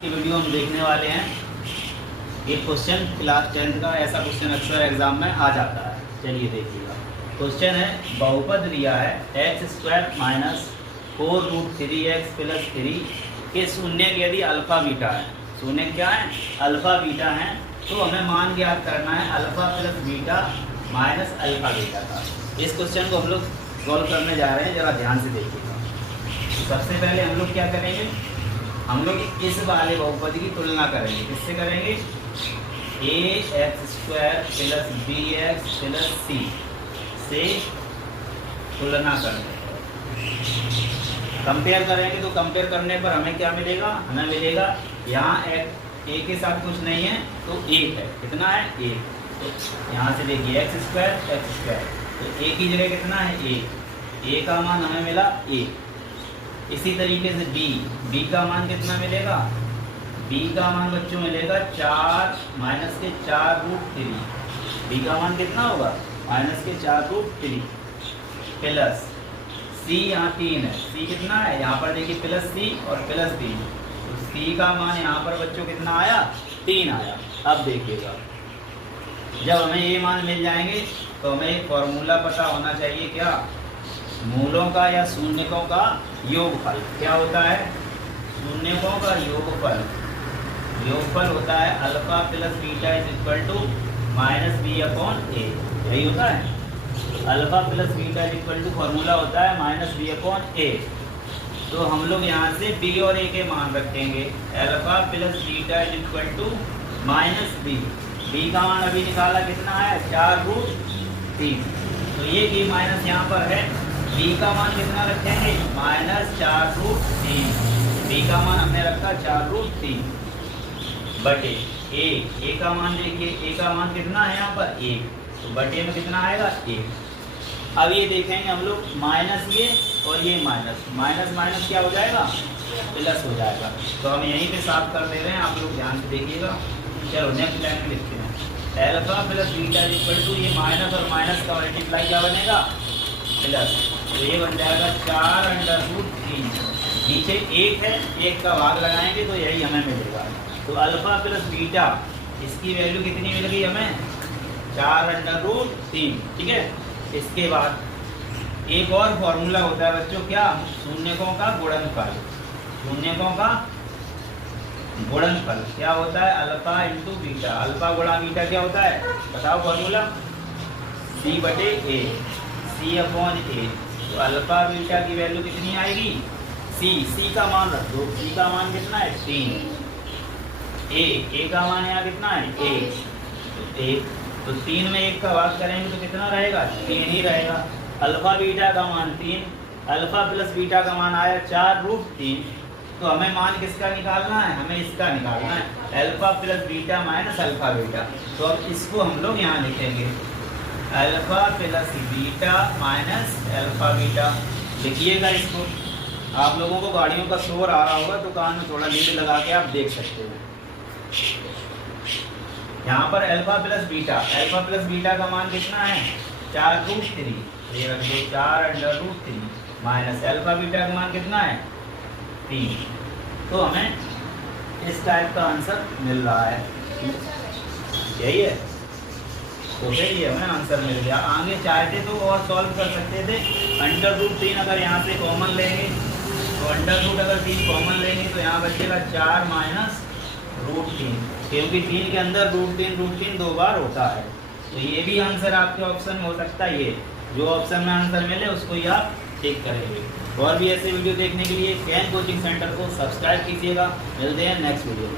की वीडियो हम देखने वाले हैं। ये क्वेश्चन क्लास 10th का ऐसा क्वेश्चन अक्सर एग्जाम में आ जाता है। चलिए देखिएगा। क्वेश्चन है बहुपद दिया है x² माइनस 4√3x प्लस 3 के शून्य यदि अल्फा बीटा है। शून्य क्या है? अल्फा बीटा है। तो हमें मान ज्ञात करना है alpha plus beta minus alpha beta का। इस क्वेश्चन को हम लोग सॉल्व करने जा रहे हैं, जरा ध्यान से देखिएगा। सबसे पहले हम लोग क्या करेंगे, हम लोग इस वाले बहुपद की तुलना करेंगे। किससे करेंगे? ax² plus bx plus c से तुलना करेंगे, कंपेयर करेंगे। तो कंपेयर करने पर हमें क्या मिलेगा? हमें मिलेगा यहाँ a के साथ कुछ नहीं है तो 1 है। कितना है? 1। तो यहाँ से देखिए x² तो a की जगह कितना है? 1। a का मान हमें मिला 1। इसी तरीके से b का मान कितना मिलेगा? b का मान बच्चों मिलेगा 4 माइनस के 4√3। b का मान कितना होगा? माइनस के 4√3 प्लस c यहाँ 3 है। c कितना है? यहाँ पर देखिए प्लस c और प्लस 3। तो c का मान यहाँ पर बच्चों कितना आया? 3 आया। अब देखिएगा, जब हमें ये मान मिल जाएंगे तो हमें एक फॉर्मूला पता होना चाहिए। क्या? मूलों का या शून्यकों का योगफल। क्या होता है? शून्यकों का योगफल। योगफल होता है alpha plus beta is equal to minus B upon A. यही होता है। Alpha plus beta is equal to formula होता है माइनस बी अपॉन ए। तो हम लोग यहाँ से बी और ए के मान रखेंगे। Alpha plus beta is equal to minus B. B का मान अभी निकाला, कितना है? 4√3। तो ये की माइनस यहाँ पर है। b का मान कितना रखेंगे? माइनस 4√3। b का मान हमने रखा 4√3 बटे a का मान देखिए, a का मान कितना है यहाँ पर? 1। तो बटे में कितना आएगा? 1। अब ये देखेंगे हम लोग, माइनस ये और ये माइनस माइनस माइनस क्या हो जाएगा? प्लस हो जाएगा। तो हम यहीं पे साफ कर दे रहे हैं, आप लोग ध्यान से देखिएगा। चलो नेक्स्ट लाइन में लिखते हैं। Alpha plus beta equal to, ये माइनस और माइनस का मल्टीप्लाई क्या बनेगा? प्लस। तो ये बन जाएगा 4√3। नीचे 1 है, 1 का भाग लगाएंगे तो यही हमें मिलेगा। तो अल्फा प्लस बीटा, इसकी वैल्यू कितनी मिल गई हमें? 4√3। ठीक है। इसके बाद एक और फॉर्मूला होता है बच्चों, क्या? शून्यकों का गुणनफल। शून्यकों का गुणनफल क्या होता है? Alpha into beta. अल्फा गुणा बीटा क्या होता है? बताओ फॉर्मूला। c बटे a, c अपॉन a। तो अल्फा बीटा की वैल्यू कितनी आएगी? c का मान रख दो। c का मान कितना है? 3। a का मान यहाँ कितना है? 1। तो 1, तो 3 में 1 का भाग करेंगे तो कितना रहेगा? 3 ही रहेगा। अल्फा बीटा का मान 3, अल्फा प्लस बीटा का मान आया 4√3। तो हमें मान किसका निकालना है? हमें इसका निकालना है, alpha plus beta minus alpha beta. तो अब इसको हम लोग यहाँ लिखेंगे, alpha plus beta minus alpha beta. लिखिएगा इसको। आप लोगों को गाड़ियों का शोर आ रहा होगा तो कान में थोड़ा लीड लगा के आप देख सकते हो। यहाँ पर अल्फा प्लस बीटा का मान कितना है? 4√3। ये रख दो 4√3 माइनस अल्फा बीटा का मान कितना है? 3। तो हमें इस टाइप का आंसर मिल रहा है। यही है। तो फिर ये हमें आंसर मिल गया। आगे चाहते तो और सॉल्व कर सकते थे। √3 अगर यहाँ से कॉमन लेंगे तो अगर 3 कॉमन लेंगे तो यहाँ बचेगा 4 माइनस √3, क्योंकि 3 के अंदर √3 2 बार होता है। तो ये भी आंसर आपके ऑप्शन में हो सकता है। ये जो ऑप्शन में आंसर मिले उसको ही आप टिक करेंगे। और भी ऐसे वीडियो देखने के लिए कैन कोचिंग सेंटर को सब्सक्राइब कीजिएगा। मिलते हैं नेक्स्ट वीडियो में।